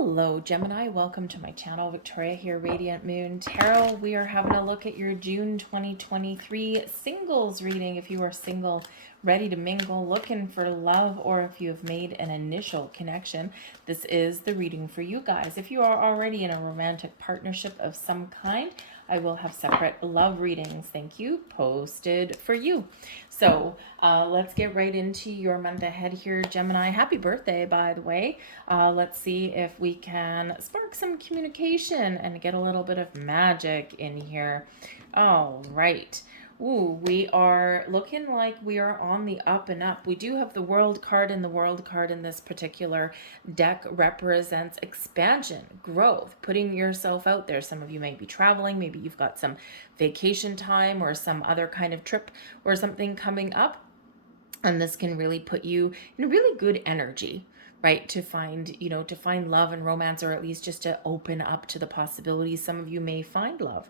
Hello, Gemini. Welcome to my channel. Victoria here, Radiant Moon Tarot. We are having a look at your June 2023 singles reading. If you are single, ready to mingle, looking for love, or if you have made an initial connection, this is the reading for you guys. If you are already in a romantic partnership of some kind, I will have separate love readings, thank you, posted for you. So let's get right into your month ahead here, Gemini. Happy birthday, by the way. Let's see if we can spark some communication and get a little bit of magic in here. All right. Ooh, we are looking like we are on the up and up. We do have the World card, and the World card in this particular deck represents expansion, growth, putting yourself out there. Some of you may be traveling. Maybe you've got some vacation time or some other kind of trip or something coming up. And this can really put you in really good energy, right? To find love and romance, or at least just to open up to the possibilities. Some of you may find love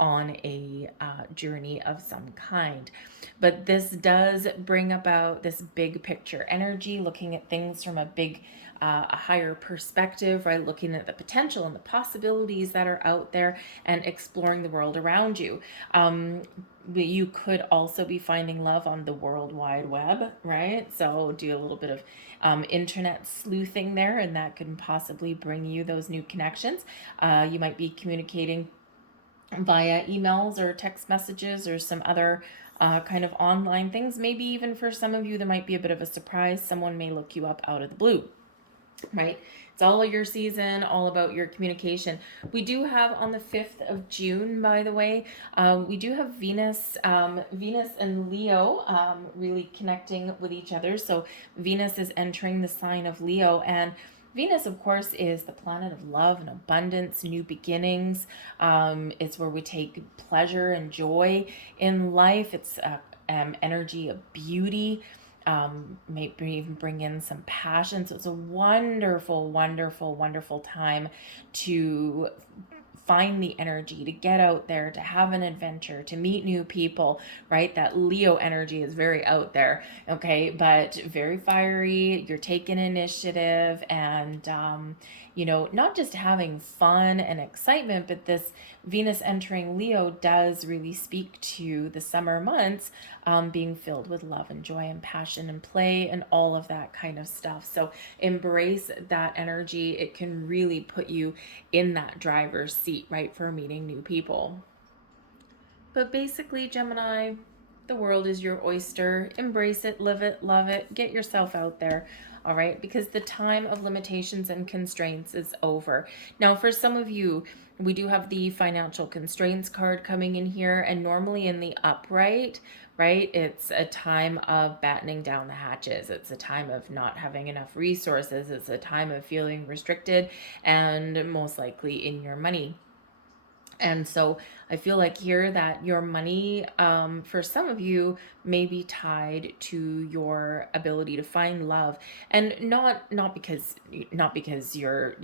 on a journey of some kind. But this does bring about this big picture energy, looking at things from a big, a higher perspective, right? Looking at the potential and the possibilities that are out there and exploring the world around you. But you could also be finding love on the World Wide Web, right? So do a little bit of internet sleuthing there, and that can possibly bring you those new connections. You might be communicating via emails or text messages or some other kind of online things. Maybe even for some of you, there might be a bit of a surprise. Someone may look you up out of the blue, right? It's all your season, all about your communication. We do have on the 5th of June, by the way, we do have Venus and Leo really connecting with each other. So Venus is entering the sign of Leo, and Venus, of course, is the planet of love and abundance, new beginnings. It's where we take pleasure and joy in life. It's energy of beauty. Maybe even bring in some passion. So it's a wonderful, wonderful, wonderful time to find the energy, to get out there, to have an adventure, to meet new people, right? That Leo energy is very out there, okay? But very fiery. You're taking initiative and, not just having fun and excitement, but this Venus entering Leo does really speak to the summer months being filled with love and joy and passion and play and all of that kind of stuff. So embrace that energy. It can really put you in that driver's seat, right, for meeting new people. But basically, Gemini, the world is your oyster. Embrace it, live it, love it, get yourself out there, all right? Because the time of limitations and constraints is over. Now, for some of you, we do have the financial constraints card coming in here, and normally in the upright, right, it's a time of battening down the hatches. It's a time of not having enough resources. It's a time of feeling restricted and most likely in your money. And so I feel like here that your money, for some of you, may be tied to your ability to find love, and not because you're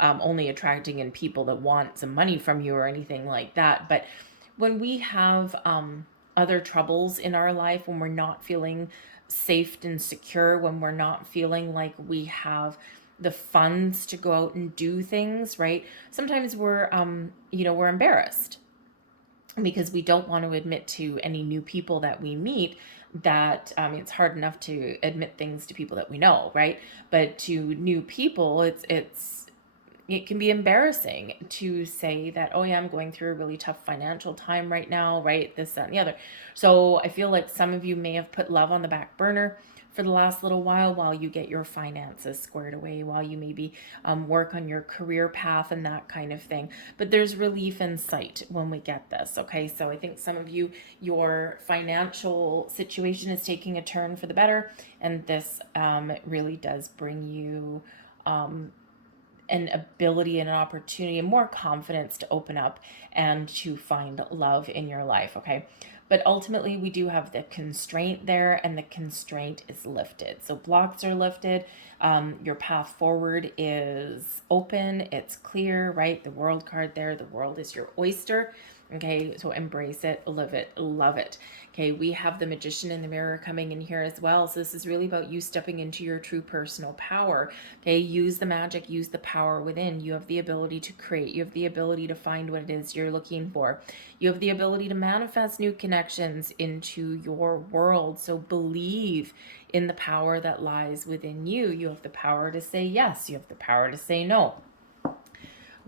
only attracting in people that want some money from you or anything like that. But when we have other troubles in our life, when we're not feeling safe and secure, when we're not feeling like we have the funds to go out and do things, right? Sometimes we're embarrassed because we don't want to admit to any new people that we meet that it's hard enough to admit things to people that we know, right? But to new people, it can be embarrassing to say that, oh yeah, I'm going through a really tough financial time right now, right? This, that, and the other. So I feel like some of you may have put love on the back burner for the last little while you get your finances squared away, while you maybe work on your career path and that kind of thing. But there's relief in sight when we get this, okay? So I think some of you, your financial situation is taking a turn for the better, and this really does bring you an ability and an opportunity and more confidence to open up and to find love in your life, okay? But ultimately, we do have the constraint there, and the constraint is lifted. So blocks are lifted. Your path forward is open. It's clear, right? The world card there, the world is your oyster. Okay, so embrace it, live it, love it. Okay, we have the Magician in the Mirror coming in here as well. So this is really about you stepping into your true personal power. Okay, use the magic, use the power within. You have the ability to create. You have the ability to find what it is you're looking for. You have the ability to manifest new connections into your world. So believe in the power that lies within you. You have the power to say yes. You have the power to say no.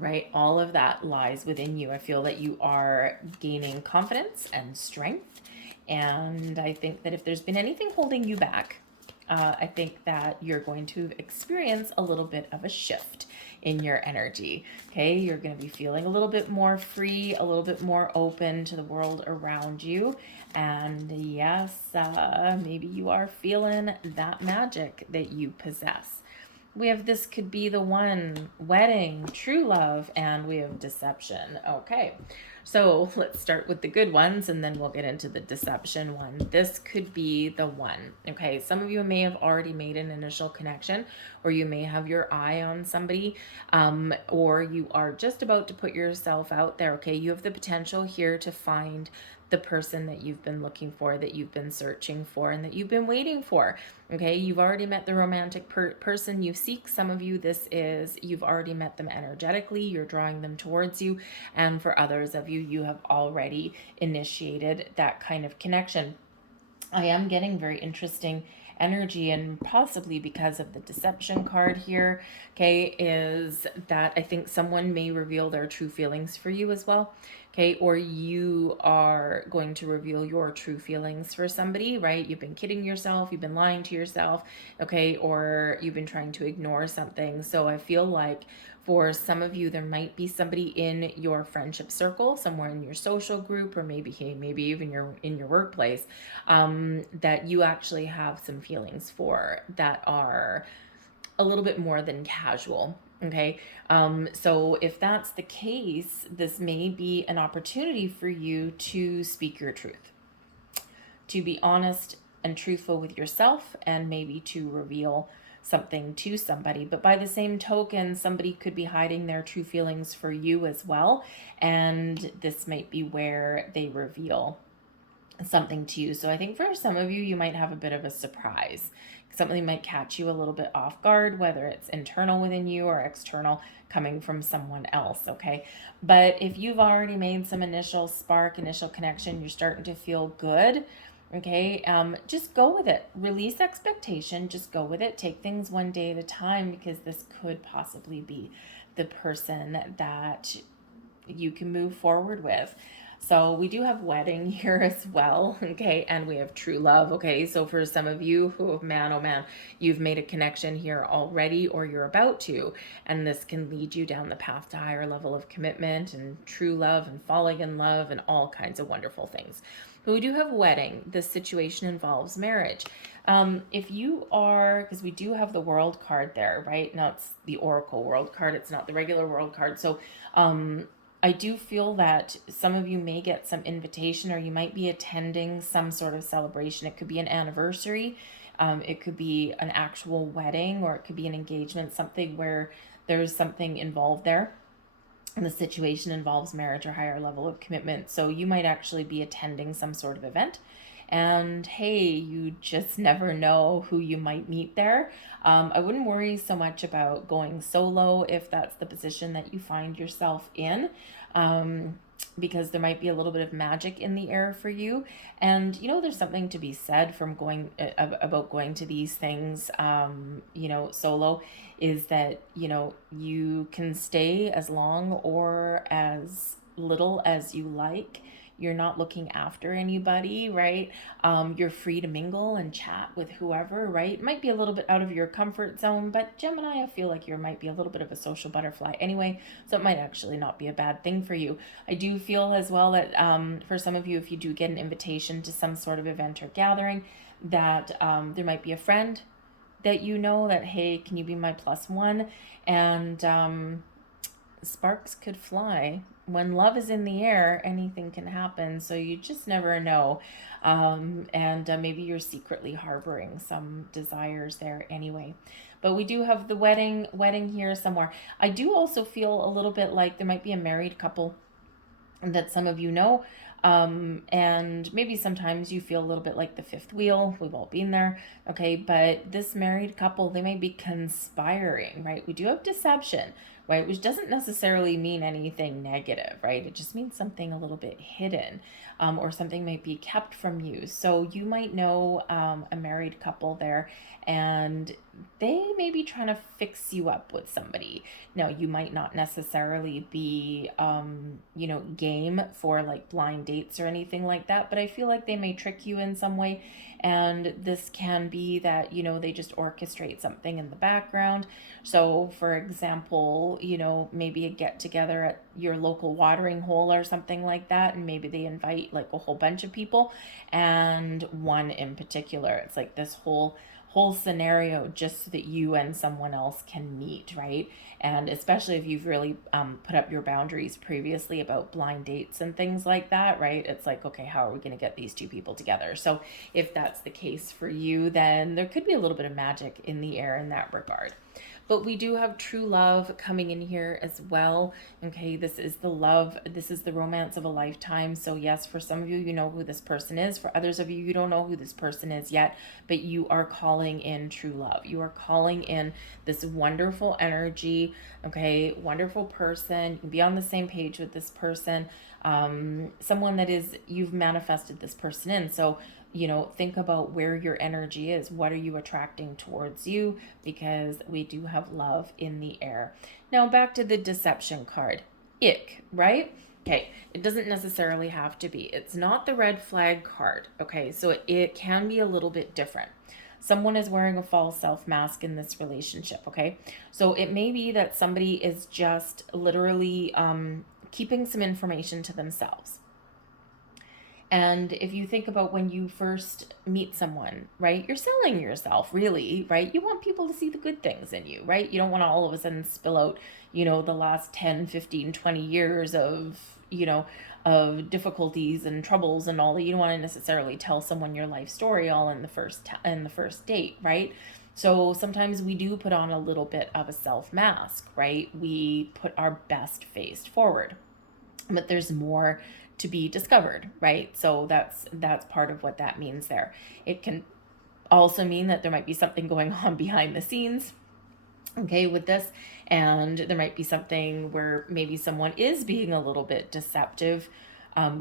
Right? All of that lies within you. I feel that you are gaining confidence and strength. And I think that if there's been anything holding you back, I think that you're going to experience a little bit of a shift in your energy. Okay, you're going to be feeling a little bit more free, a little bit more open to the world around you. And yes, maybe you are feeling that magic that you possess. We have this could be the one, wedding, true love, and we have deception. Okay, so let's start with the good ones and then we'll get into the deception one. This could be the one. Okay, some of you may have already made an initial connection, or you may have your eye on somebody, or you are just about to put yourself out there. Okay, you have the potential here to find the person that you've been looking for, that you've been searching for, and that you've been waiting for. Okay, you've already met the romantic person you seek. Some of you, this is, you've already met them energetically, you're drawing them towards you. And for others of you, you have already initiated that kind of connection. I am getting very interesting energy, and possibly because of the deception card here, okay, is that I think someone may reveal their true feelings for you as well. Okay, or you are going to reveal your true feelings for somebody, right? You've been kidding yourself, you've been lying to yourself, okay, or you've been trying to ignore something. So I feel like for some of you, there might be somebody in your friendship circle, somewhere in your social group, or maybe even in your workplace, that you actually have some feelings for that are a little bit more than casual. Okay, so if that's the case, this may be an opportunity for you to speak your truth, to be honest and truthful with yourself, and maybe to reveal something to somebody. But by the same token, somebody could be hiding their true feelings for you as well, and this might be where they reveal something to you. So I think for some of you, you might have a bit of a surprise. Something might catch you a little bit off guard, whether it's internal within you or external coming from someone else, okay? But if you've already made some initial spark, initial connection, you're starting to feel good, okay? Just go with it. Release expectation, just go with it. Take things one day at a time, because this could possibly be the person that you can move forward with. So we do have wedding here as well, okay, and we have true love, okay. So for some of you who, man, oh man, you've made a connection here already, or you're about to, and this can lead you down the path to higher level of commitment and true love and falling in love and all kinds of wonderful things. But we do have wedding. This situation involves marriage. If you are, because we do have the World card there, right? Now it's the Oracle World card. It's not the regular World card. So, I do feel that some of you may get some invitation, or you might be attending some sort of celebration. It could be an anniversary, it could be an actual wedding, or it could be an engagement, something where there's something involved there. And the situation involves marriage or higher level of commitment. So you might actually be attending some sort of event. And hey, you just never know who you might meet there. I wouldn't worry so much about going solo if that's the position that you find yourself in, because there might be a little bit of magic in the air for you. And there's something to be said from going about going to these things, solo, is that you can stay as long or as little as you like. You're not looking after anybody, right? You're free to mingle and chat with whoever, right? It might be a little bit out of your comfort zone, but Gemini, I feel like you might be a little bit of a social butterfly anyway, so it might actually not be a bad thing for you. I do feel as well that for some of you, if you do get an invitation to some sort of event or gathering, that there might be a friend that that, hey, can you be my plus one? And sparks could fly. When love is in the air, anything can happen, so you just never know. And maybe you're secretly harboring some desires there anyway. But we do have the wedding here somewhere. I do also feel a little bit like there might be a married couple that some of you know. And maybe sometimes you feel a little bit like the fifth wheel. We've all been there. Okay. But this married couple, they may be conspiring, right? We do have deception, right? Which doesn't necessarily mean anything negative, right? It just means something a little bit hidden, or something might be kept from you. So you might know a married couple there, and they may be trying to fix you up with somebody. Now, you might not necessarily be, game for like blind dates or anything like that, but I feel like they may trick you in some way. And this can be that, they just orchestrate something in the background. So, for example, maybe a get together at your local watering hole or something like that, and maybe they invite like a whole bunch of people, and one in particular, it's like this whole scenario just so that you and someone else can meet, right? And especially if you've really put up your boundaries previously about blind dates and things like that, right? It's like, okay, how are we going to get these two people together? So if that's the case for you, then there could be a little bit of magic in the air in that regard. But we do have true love coming in here as well. Okay, this is the love, this is the romance of a lifetime. So yes, for some of you, you know who this person is. For others of you, you don't know who this person is yet, but you are calling in true love. You are calling in this wonderful energy. Okay, wonderful person. You can be on the same page with this person. Someone that is, you've manifested this person in. So think about where your energy is. What are you attracting towards you? Because we do have love in the air. Now back to the deception card. Ick, right? Okay, it doesn't necessarily have to be. It's not the red flag card. Okay, so it can be a little bit different. Someone is wearing a false self mask in this relationship. Okay, so it may be that somebody is just literally keeping some information to themselves. And if you think about when you first meet someone, right, you're selling yourself, really, right? You want people to see the good things in you, right? You don't want to all of a sudden spill out, the last 10, 15, 20 years of difficulties and troubles and all that. You don't want to necessarily tell someone your life story all in the first date, right? So sometimes we do put on a little bit of a self mask, right? We put our best face forward. But there's more to be discovered, right? So that's part of what that means there. It can also mean that there might be something going on behind the scenes, okay, with this, and there might be something where maybe someone is being a little bit deceptive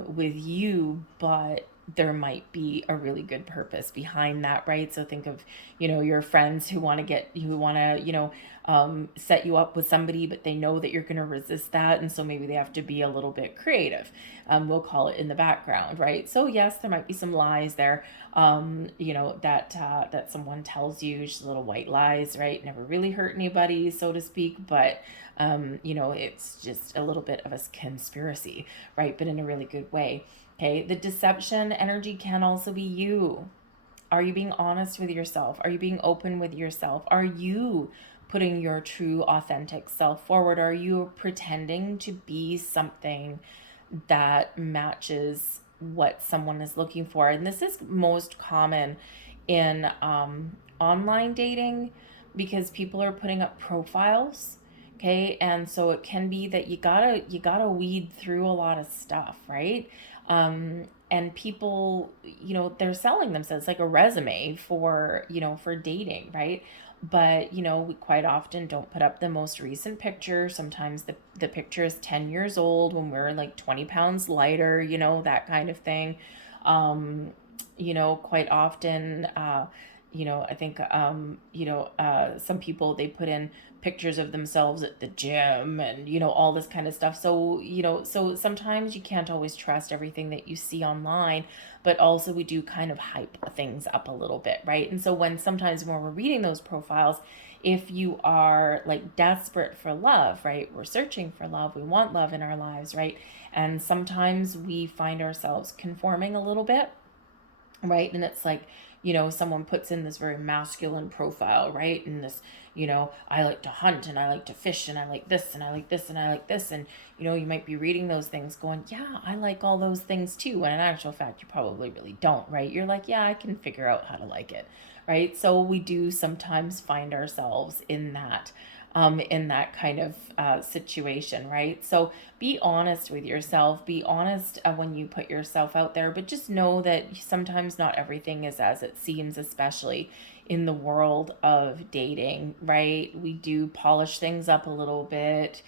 with you, but there might be a really good purpose behind that, right? So think of, your friends who want to set you up with somebody, but they know that you're going to resist that. And so maybe they have to be a little bit creative. We'll call it in the background, right? So yes, there might be some lies there, that someone tells you, just little white lies, right? Never really hurt anybody, so to speak, but it's just a little bit of a conspiracy, right? But in a really good way. Okay, the deception energy can also be you. Are you being honest with yourself? Are you being open with yourself? Are you putting your true, authentic self forward? Are you pretending to be something that matches what someone is looking for? And this is most common in online dating, because people are putting up profiles. Okay, and so it can be that you gotta weed through a lot of stuff, right? And people, they're selling themselves like a resume for dating, right? But we quite often don't put up the most recent picture. Sometimes the picture is 10 years old when we're like 20 pounds lighter, that kind of thing. Quite often, I think, some people, they put in pictures of themselves at the gym and, all this kind of stuff. So, so sometimes you can't always trust everything that you see online, but also we do kind of hype things up a little bit, right? And so sometimes when we're reading those profiles, if you are like desperate for love, right? We're searching for love. We want love in our lives, right? And sometimes we find ourselves conforming a little bit, right? And it's like, someone puts in this very masculine profile, right? And this, I like to hunt and I like to fish and I like this and I like this and I like this. And, you might be reading those things going, yeah, I like all those things too. And in actual fact, you probably really don't, right? You're like, yeah, I can figure out how to like it, right? So we do sometimes find ourselves in that. in that kind of situation, right? So be honest with yourself. Be honest when you put yourself out there, but just know that sometimes not everything is as it seems, especially in the world of dating, right? We do polish things up a little bit,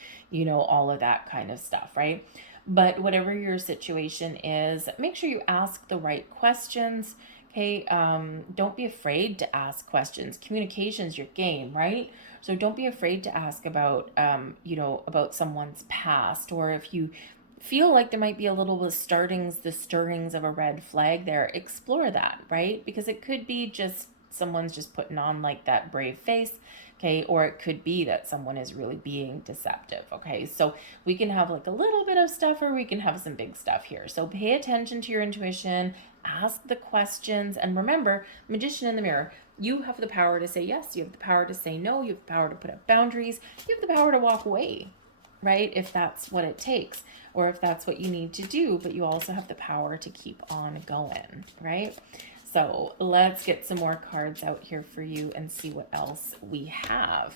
all of that kind of stuff, right? But whatever your situation is, make sure you ask the right questions. Okay, don't be afraid to ask questions. Communication's your game, right? So don't be afraid to ask about, about someone's past, or if you feel like there might be a little bit of the stirrings of a red flag there, explore that, right? Because it could be just someone's just putting on like that brave face, okay? Or it could be that someone is really being deceptive, okay? So we can have like a little bit of stuff, or we can have some big stuff here. So pay attention to your intuition, ask the questions, and remember, magician in the mirror, you have the power to say yes, you have the power to say no, you have the power to put up boundaries, you have the power to walk away, right? If that's what it takes, or if that's what you need to do, but you also have the power to keep on going, right? So let's get some more cards out here for you and see what else we have.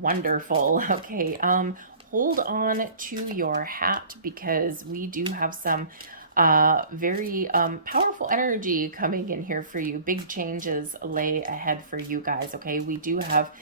Wonderful. Okay. Hold on to your hat, because we do have some very powerful energy coming in here for you. Big changes lay ahead for you guys. Okay, we do have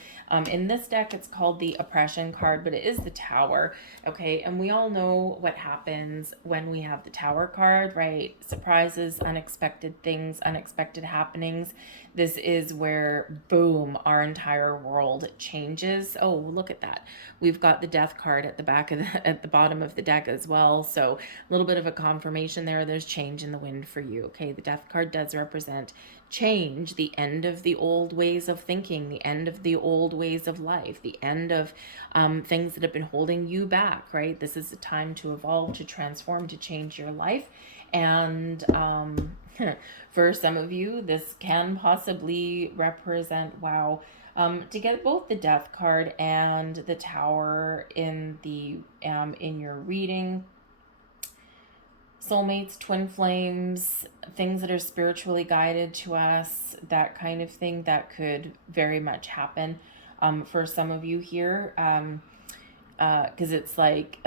in this deck, it's called the Oppression card, but it is the Tower. Okay, and we all know what happens when we have the Tower card, right? Surprises, unexpected things, unexpected happenings. This is where, boom, our entire world changes. Oh, look at that. We've got the Death card at the back of at the bottom of the deck as well. So a little bit of a confirmation there. There's change in the wind for you. Okay, the Death card does represent change, the end of the old ways of thinking, the end of the old ways of life, the end of things that have been holding you back, right? This is a time to evolve, to transform, to change your life. And for some of you, this can possibly represent, wow, to get both the Death card and the Tower in the in your reading. Soulmates, twin flames, things that are spiritually guided to us, that kind of thing, that could very much happen for some of you here, because it's like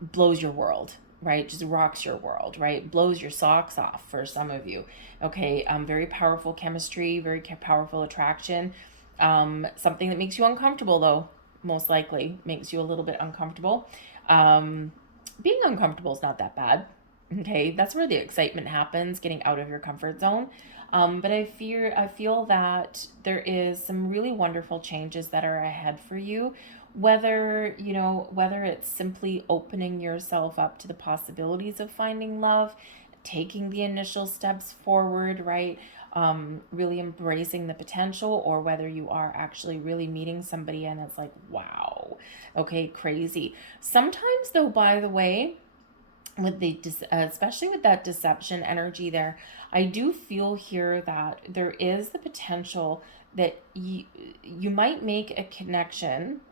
blows your world, right? Just rocks your world, right? Blows your socks off for some of you. Okay, very powerful chemistry, very powerful attraction. Something that makes you uncomfortable, though, most likely makes you a little bit uncomfortable. Being uncomfortable is not that bad. Okay, that's where the excitement happens, getting out of your comfort zone. But I feel that there is some really wonderful changes that are ahead for you. Whether it's simply opening yourself up to the possibilities of finding love, taking the initial steps forward, right? Really embracing the potential, or whether you are actually really meeting somebody and it's like, wow, okay, crazy. Sometimes, though, by the way, with the especially with that deception energy there, I do feel here that there is the potential that you might make a connection.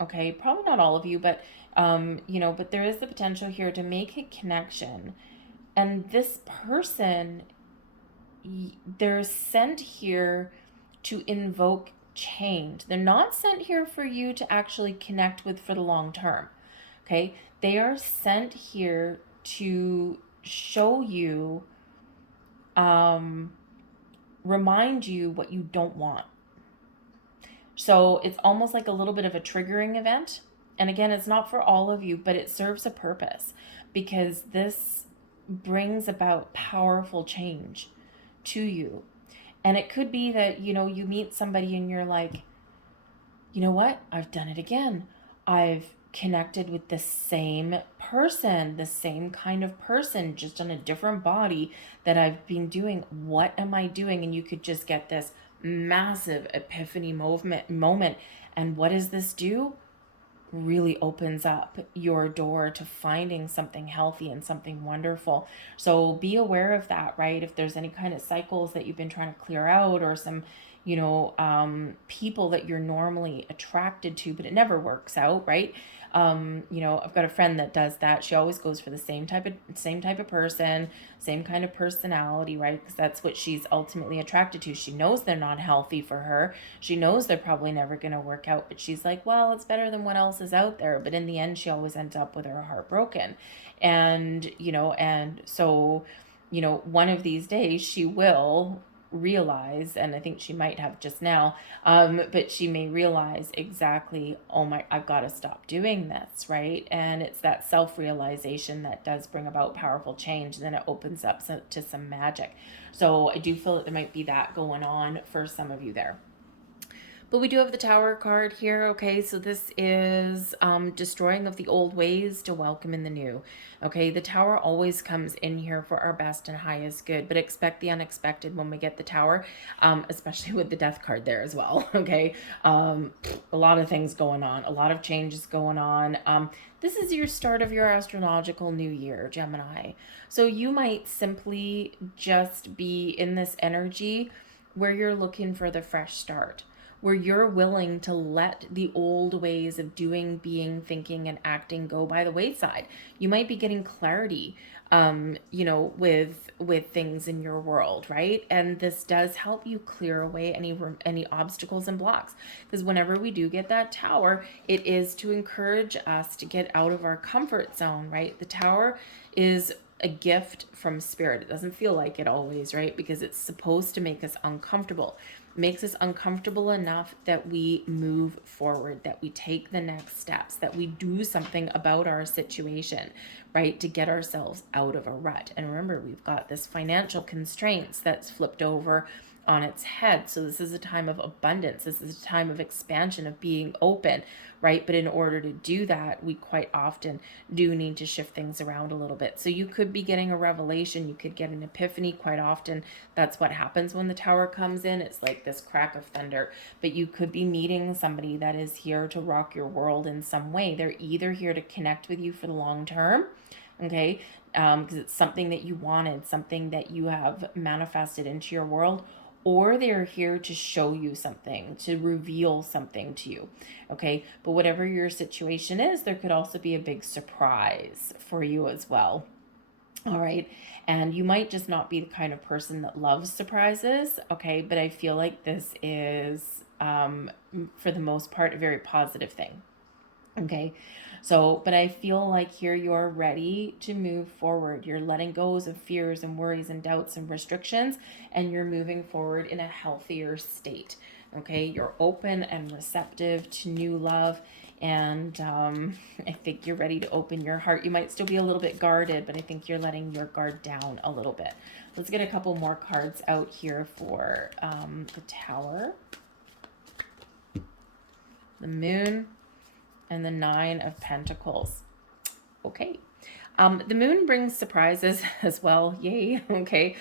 Okay, probably not all of you, but but there is the potential here to make a connection, and this person, they're sent here to invoke change. They're not sent here for you to actually connect with for the long term. Okay, they are sent here to show you, remind you what you don't want. So it's almost like a little bit of a triggering event. And again, it's not for all of you, but it serves a purpose, because this brings about powerful change to you. And it could be that, you meet somebody and you're like, you know what? I've done it again. I've connected with the same person, the same kind of person, just on a different body that I've been doing. What am I doing? And you could just get this massive epiphany moment. And what does this do? Really opens up your door to finding something healthy and something wonderful. So be aware of that, right? If there's any kind of cycles that you've been trying to clear out, or some people that you're normally attracted to but it never works out, right? You know, I've got a friend that does that. She always goes for the same type of person, same kind of personality, right? Because that's what she's ultimately attracted to. She knows they're not healthy for her. She knows they're probably never going to work out, but she's like, well, it's better than what else is out there. But in the end, she always ends up with her heart broken. And, and so, one of these days she will realize, and I think she might have just now, but she may realize exactly, oh my, I've got to stop doing this, right? And it's that self-realization that does bring about powerful change, and then it opens up to some magic. So I do feel that there might be that going on for some of you there. But we do have the Tower card here, okay? So this is destroying of the old ways to welcome in the new, okay? The Tower always comes in here for our best and highest good, but expect the unexpected when we get the Tower, especially with the Death card there as well, okay? A lot of things going on, a lot of changes going on. This is your start of your astrological new year, Gemini. So you might simply just be in this energy where you're looking for the fresh start, where you're willing to let the old ways of doing, being, thinking, and acting go by the wayside. You might be getting clarity, with things in your world, right? And this does help you clear away any obstacles and blocks. Because whenever we do get that Tower, it is to encourage us to get out of our comfort zone, right? The Tower is a gift from spirit. It doesn't feel like it always, right? Because it's supposed to make us uncomfortable. Makes us uncomfortable enough that we move forward, that we take the next steps, that we do something about our situation, right? To get ourselves out of a rut. And remember, we've got this financial constraints that's flipped over on its head. So this is a time of abundance. This is a time of expansion, of being open, right? But in order to do that, we quite often do need to shift things around a little bit. So you could be getting a revelation. You could get an epiphany. Quite often, that's what happens when the Tower comes in. It's like this crack of thunder. But you could be meeting somebody that is here to rock your world in some way. They're either here to connect with you for the long term, okay? Because it's something that you wanted, something that you have manifested into your world, or they're here to show you something, to reveal something to you, okay? But whatever your situation is, there could also be a big surprise for you as well, all right? And you might just not be the kind of person that loves surprises, okay? But I feel like this is, for the most part, a very positive thing, okay? So, but I feel like here you're ready to move forward. You're letting go of fears and worries and doubts and restrictions, and you're moving forward in a healthier state. Okay, you're open and receptive to new love, and I think you're ready to open your heart. You might still be a little bit guarded, but I think you're letting your guard down a little bit. Let's get a couple more cards out here for the Tower, the Moon, and the Nine of Pentacles. Okay. The Moon brings surprises as well. Yay. Okay.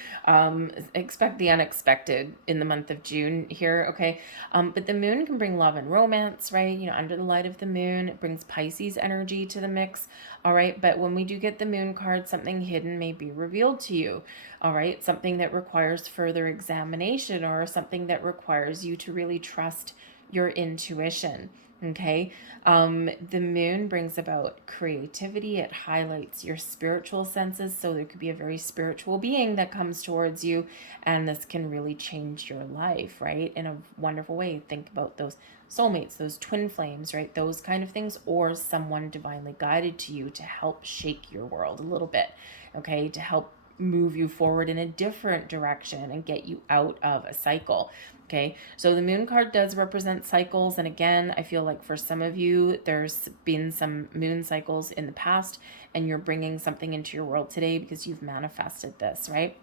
Expect the unexpected in the month of June here. Okay. But the Moon can bring love and romance, right? Under the light of the Moon, it brings Pisces energy to the mix. All right. But when we do get the Moon card, something hidden may be revealed to you. All right. Something that requires further examination, or something that requires you to really trust your intuition. Okay. The Moon brings about creativity. It highlights your spiritual senses. So there could be a very spiritual being that comes towards you, and this can really change your life, right? In a wonderful way. Think about those soulmates, those twin flames, right? Those kind of things, or someone divinely guided to you to help shake your world a little bit, okay? To help move you forward in a different direction and get you out of a cycle. Okay, so the Moon card does represent cycles. And again, I feel like for some of you, there's been some moon cycles in the past, and you're bringing something into your world today because you've manifested this, right?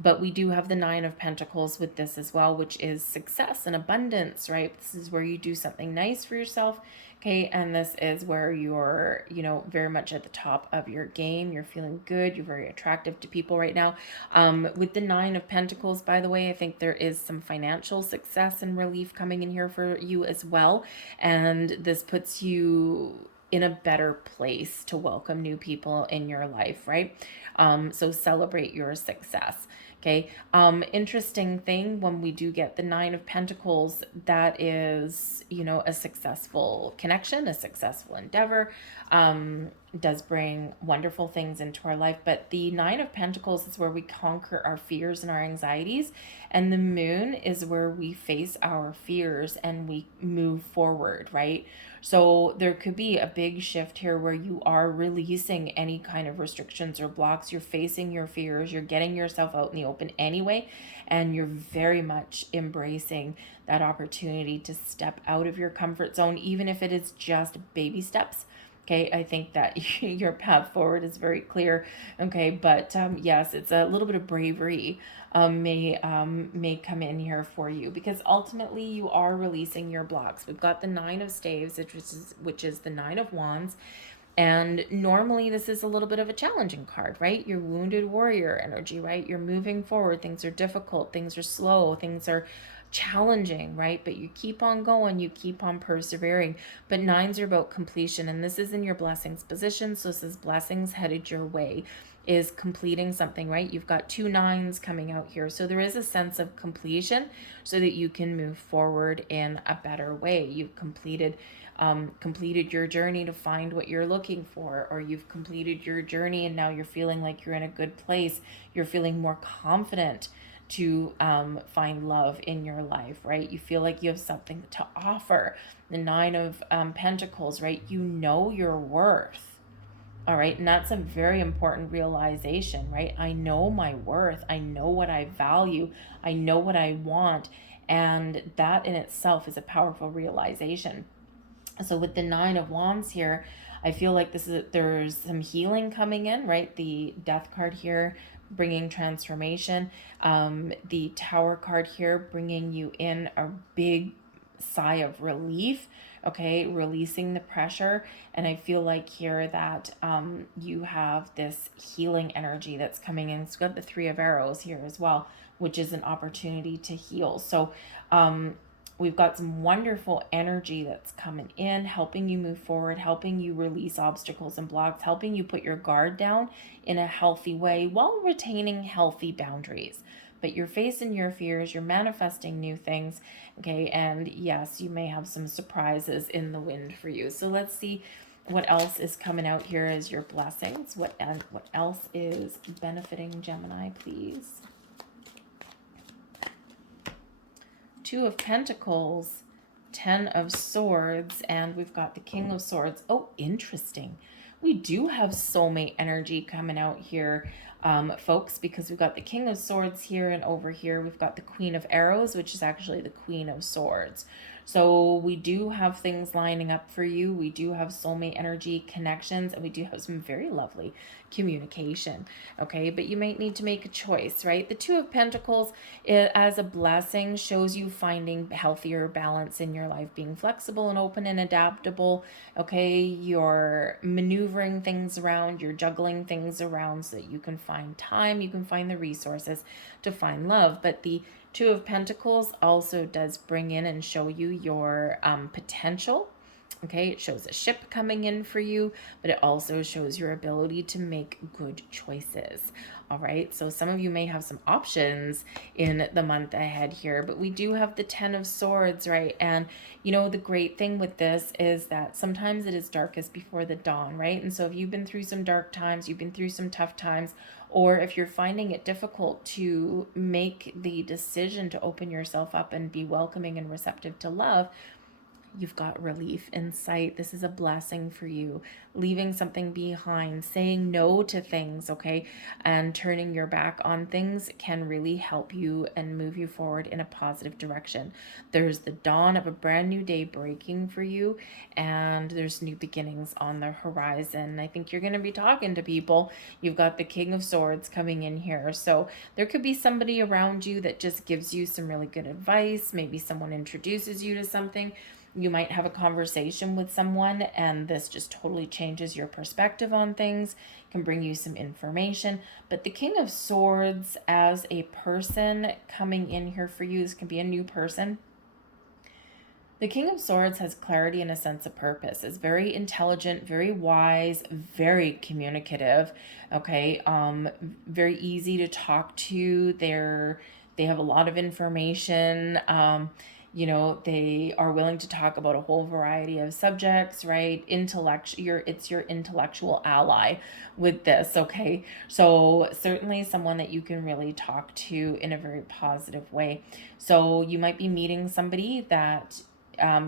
But we do have the Nine of Pentacles with this as well, which is success and abundance, right? This is where you do something nice for yourself, okay? And this is where you're, very much at the top of your game. You're feeling good. You're very attractive to people right now. With the Nine of Pentacles, by the way, I think there is some financial success and relief coming in here for you as well. And this puts you in a better place to welcome new people in your life, right? So celebrate your success. Okay. Interesting thing when we do get the Nine of Pentacles, that is, you know, a successful connection, a successful endeavor, does bring wonderful things into our life. But the Nine of Pentacles is where we conquer our fears and our anxieties. And the moon is where we face our fears and we move forward, right? So there could be a big shift here where you are releasing any kind of restrictions or blocks. You're facing your fears. You're getting yourself out in the open anyway. And you're very much embracing that opportunity to step out of your comfort zone, even if it is just baby steps. Okay, I think that your path forward is very clear. Okay, but yes, it's a little bit of bravery may come in here for you, because ultimately you are releasing your blocks. We've got the Nine of Staves, which is the Nine of Wands. And normally this is a little bit of a challenging card, right? Your wounded warrior energy, right? You're moving forward. Things are difficult. Things are slow. Things are challenging, right? But you keep on going. You keep on persevering. But nines are about completion. And this is in your blessings position. So this is blessings headed your way, is completing something, right? You've got two nines coming out here. So there is a sense of completion so that you can move forward in a better way. You've completed your journey to find what you're looking for, or you've completed your journey and now you're feeling like you're in a good place. You're feeling more confident to find love in your life, right? You feel like you have something to offer. The Nine of Pentacles, right? You know your worth. All right. And that's a very important realization, right? I know my worth. I know what I value. I know what I want. And that in itself is a powerful realization. So with the Nine of Wands here, I feel like there's some healing coming in, right? The Death card here bringing transformation. The Tower card here bringing you in a big sigh of relief, okay, releasing the pressure. And I feel like here that you have this healing energy that's coming in. It's got the Three of Arrows here as well, which is an opportunity to heal. So we've got some wonderful energy that's coming in, helping you move forward, helping you release obstacles and blocks, helping you put your guard down in a healthy way while retaining healthy boundaries. But you're facing your fears, you're manifesting new things, okay? And yes, you may have some surprises in the wind for you. So let's see what else is coming out here as your blessings. What else is benefiting Gemini, please? Two of Pentacles, Ten of Swords, and we've got the King of Swords. Oh, interesting. We do have soulmate energy coming out here, folks, because we've got the King of Swords here, and over here we've got the Queen of Arrows, which is actually the Queen of Swords. So we do have things lining up for you. We do have soulmate energy connections, and we do have some very lovely communication, okay? But you might need to make a choice, right? The Two of Pentacles as a blessing shows you finding healthier balance in your life, being flexible and open and adaptable, okay? You're maneuvering things around, you're juggling things around so that you can find time, you can find the resources to find love. But the Two of Pentacles also does bring in and show you your potential. Okay, it shows a ship coming in for you, but it also shows your ability to make good choices. All right, so some of you may have some options in the month ahead here, but we do have the Ten of Swords, right? And you know, the great thing with this is that sometimes it is darkest before the dawn, right? And so if you've been through some dark times, you've been through some tough times, or if you're finding it difficult to make the decision to open yourself up and be welcoming and receptive to love, you've got relief in sight. This is a blessing for you. Leaving something behind, saying no to things, okay, and turning your back on things can really help you and move you forward in a positive direction. There's the dawn of a brand new day breaking for you, and there's new beginnings on the horizon. I think you're going to be talking to people. You've got the King of Swords coming in here. So there could be somebody around you that just gives you some really good advice. Maybe someone introduces you to something. You might have a conversation with someone and this just totally changes your perspective on things, can bring you some information. But the King of Swords as a person coming in here for you, this can be a new person. The King of Swords has clarity and a sense of purpose. Is very intelligent, very wise, very communicative. Okay, very easy to talk to. They have a lot of information. They are willing to talk about a whole variety of subjects, right? It's your intellectual ally with this, okay? So certainly someone that you can really talk to in a very positive way. So you might be meeting somebody that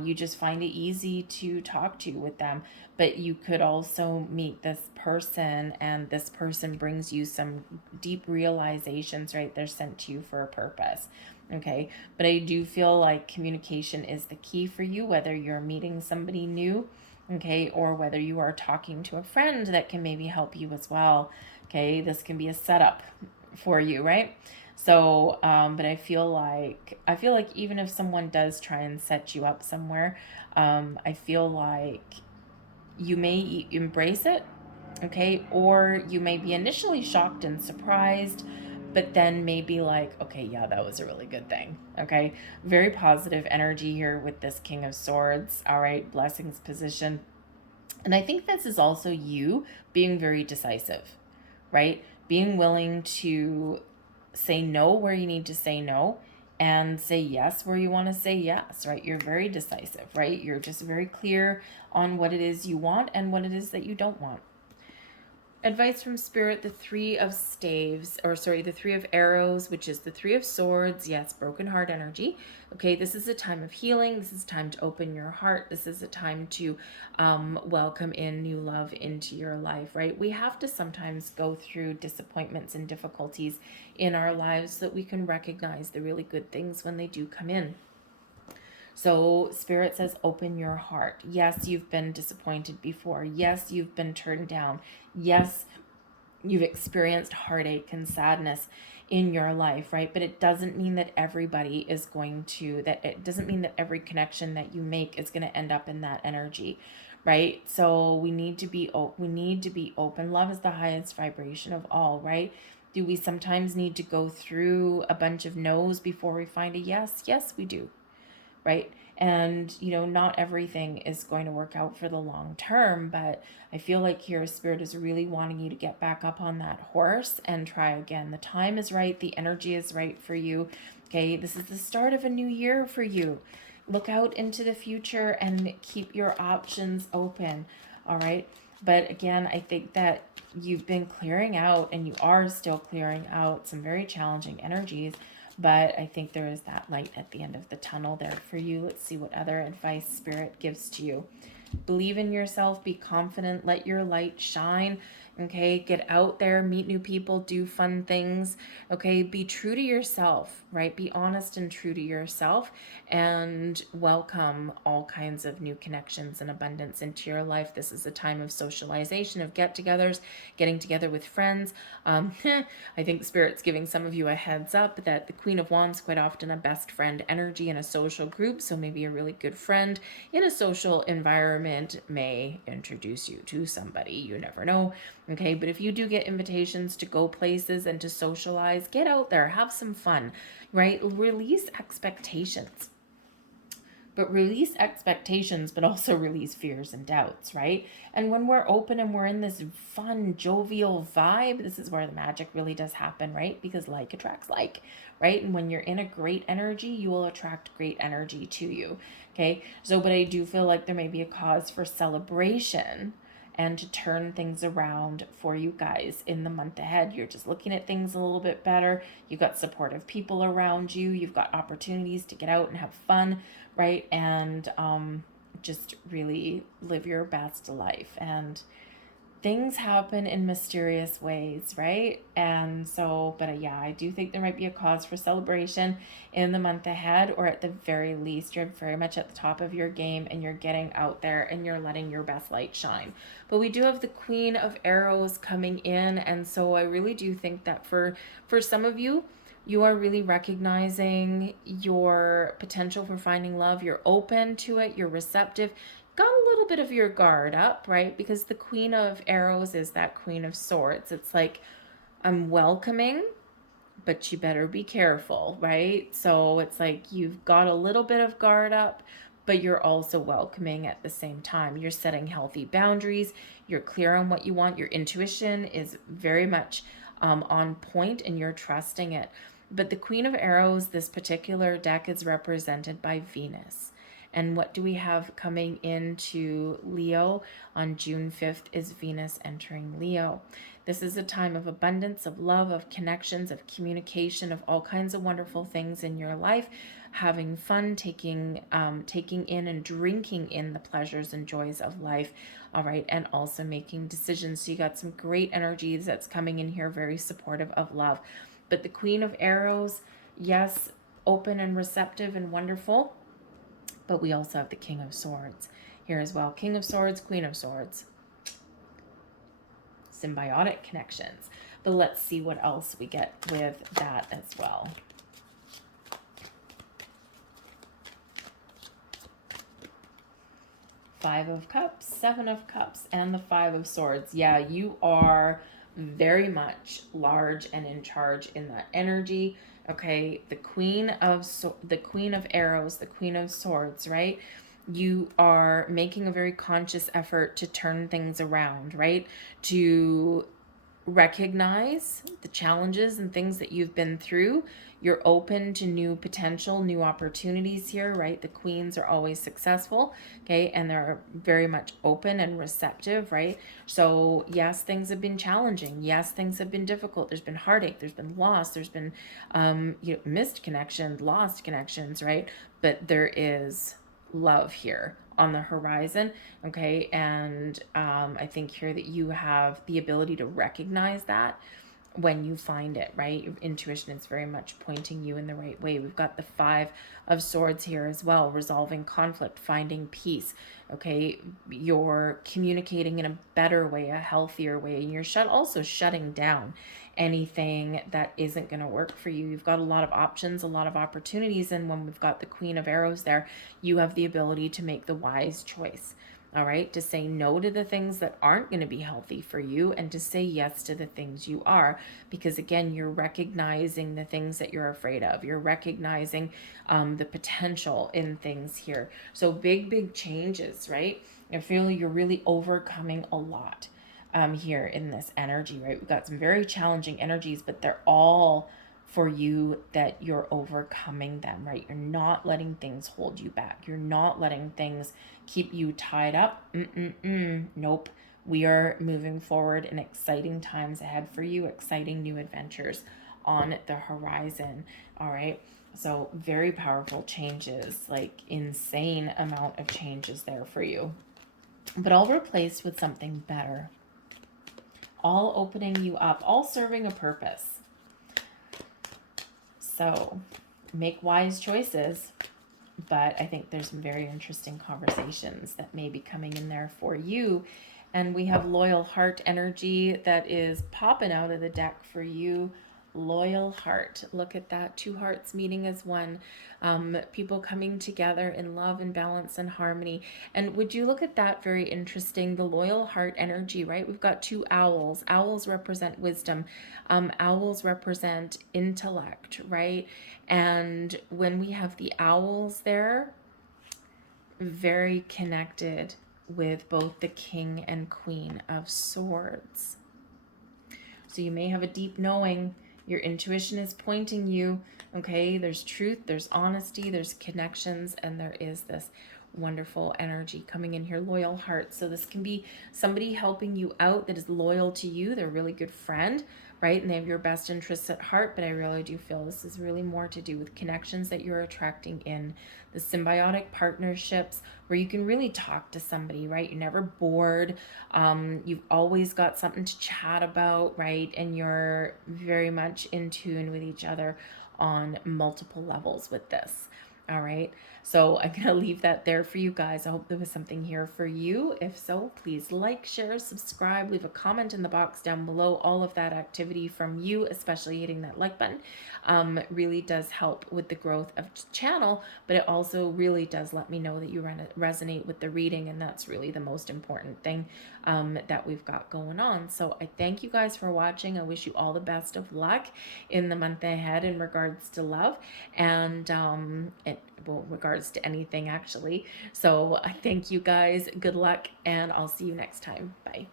you just find it easy to talk to with them, but you could also meet this person and this person brings you some deep realizations, right? They're sent to you for a purpose. Okay, but I do feel like communication is the key for you, whether you're meeting somebody new, okay, or whether you are talking to a friend that can maybe help you as well. Okay, this can be a setup for you, right? So, but I feel like even if someone does try and set you up somewhere, I feel like you may embrace it, okay, or you may be initially shocked and surprised, but then maybe like, okay, yeah, that was a really good thing. Okay, very positive energy here with this King of Swords. All right, blessings position. And I think this is also you being very decisive, right? Being willing to say no where you need to say no and say yes where you want to say yes, right? You're very decisive, right? You're just very clear on what it is you want and what it is that you don't want. Advice from Spirit, the Three of Staves, the Three of Arrows, which is the Three of Swords. Yes, broken heart energy. Okay, this is a time of healing. This is time to open your heart. This is a time to welcome in new love into your life, right? We have to sometimes go through disappointments and difficulties in our lives so that we can recognize the really good things when they do come in. So Spirit says, open your heart. Yes, you've been disappointed before. Yes, you've been turned down. Yes, you've experienced heartache and sadness in your life, right? But it doesn't mean that it doesn't mean that every connection that you make is going to end up in that energy, right? So we need to be open. Love is the highest vibration of all, right? Do we sometimes need to go through a bunch of no's before we find a yes? Yes, we do, right? And not everything is going to work out for the long term, but I feel like here Spirit is really wanting you to get back up on that horse and try again. The time is right, the energy is right for you. Okay, this is the start of a new year for you. Look out into the future and keep your options open. All right, but again, I think that you've been clearing out, and you are still clearing out some very challenging energies, but I think there is that light at the end of the tunnel there for you. Let's see what other advice Spirit gives to you. Believe in yourself, be confident, let your light shine. Okay, get out there, meet new people, do fun things. Okay, be true to yourself, right? Be honest and true to yourself, and welcome all kinds of new connections and abundance into your life. This is a time of socialization, of get-togethers, getting together with friends. I think Spirit's giving some of you a heads up that the Queen of Wands quite often a best friend energy in a social group, so maybe a really good friend in a social environment may introduce you to somebody. You never know. Okay, but if you do get invitations to go places and to socialize, get out there, have some fun, right? Release expectations. But release expectations, but also release fears and doubts, right? And when we're open and we're in this fun, jovial vibe, this is where the magic really does happen, right? Because like attracts like, right? And when you're in a great energy, you will attract great energy to you, okay? So, but I do feel like there may be a cause for celebration and to turn things around for you guys in the month ahead. You're just looking at things a little bit better. You've got supportive people around you. You've got opportunities to get out and have fun, right? And just really live your best life. And things happen in mysterious ways, right? And so, but yeah, I do think there might be a cause for celebration in the month ahead, or at the very least, you're very much at the top of your game and you're getting out there and you're letting your best light shine. But we do have the Queen of Arrows coming in, and so I really do think that for some of you, you are really recognizing your potential for finding love. You're open to it. You're receptive. Got a little bit of your guard up, right? Because the Queen of Arrows is that Queen of Swords. It's like, I'm welcoming, but you better be careful, right? So it's like you've got a little bit of guard up, but you're also welcoming at the same time. You're setting healthy boundaries. You're clear on what you want. Your intuition is very much on point, and you're trusting it. But the Queen of Arrows, this particular deck, is represented by Venus. And what do we have coming into Leo on June 5th is Venus entering Leo. This is a time of abundance, of love, of connections, of communication, of all kinds of wonderful things in your life, having fun, taking in and drinking in the pleasures and joys of life. All right, and also making decisions. So you got some great energies that's coming in here, very supportive of love. But the Queen of Arrows, yes, open and receptive and wonderful. But we also have the King of Swords here as well. King of Swords, Queen of Swords. Symbiotic connections. But let's see what else we get with that as well. Five of Cups, Seven of Cups, and the Five of Swords. Yeah, you are very much large and in charge in that energy. Okay, the Queen of Arrows, the Queen of Swords, right? You are making a very conscious effort to turn things around, right? To recognize the challenges and things that you've been through. You're open to new potential, new opportunities here, right? The queens are always successful, okay? And they're very much open and receptive, right? So yes, things have been challenging. Yes, things have been difficult. There's been heartache. There's been loss. There's been missed connections, lost connections, right? But there is love here on the horizon, okay? And I think here that you have the ability to recognize that when you find it, right? Your intuition is very much pointing you in the right way. We've got the Five of Swords here as well, resolving conflict, finding peace, okay? You're communicating in a better way, a healthier way, and you're also shutting down anything that isn't going to work for you. You've got a lot of options, a lot of opportunities, and when we've got the Queen of Arrows there, you have the ability to make the wise choice. All right, to say no to the things that aren't going to be healthy for you and to say yes to the things you are, because again, you're recognizing the things that you're afraid of. You're recognizing the potential in things here. So big changes, right? I feel you're really overcoming a lot here in this energy, right? We've got some very challenging energies, but they're all for you, that you're overcoming them, right? You're not letting things hold you back. You're not letting things keep you tied up. Nope. We are moving forward in exciting times ahead for you, exciting new adventures on the horizon. All right. So very powerful changes, like insane amount of changes there for you, but all replaced with something better, all opening you up, all serving a purpose. So make wise choices, but I think there's some very interesting conversations that may be coming in there for you. And we have loyal heart energy that is popping out of the deck for you. Loyal heart. Look at that. Two hearts meeting as one. People coming together in love and balance and harmony. And would you look at that? Very interesting. The loyal heart energy, right? We've got two owls. Owls represent wisdom. Owls represent intellect, right? And when we have the owls there, very connected with both the King and Queen of Swords. So you may have a deep knowing. Your intuition is pointing you, okay? There's truth, there's honesty, there's connections, and there is this wonderful energy coming in here. Loyal heart. So this can be somebody helping you out that is loyal to you. They're a really good friend, right? And they have your best interests at heart. But I really do feel this is really more to do with connections that you're attracting in, the symbiotic partnerships where you can really talk to somebody, right? You're never bored. You've always got something to chat about, right? And you're very much in tune with each other on multiple levels with this. All right. So I'm going to leave that there for you guys. I hope there was something here for you. If so, please like, share, subscribe, leave a comment in the box down below. All of that activity from you, especially hitting that like button, really does help with the growth of the channel, but it also really does let me know that you resonate with the reading, and that's really the most important thing that we've got going on. So I thank you guys for watching. I wish you all the best of luck in the month ahead in regards to love, and well, in regards to anything actually. So I thank you guys. Good luck, and I'll see you next time. Bye.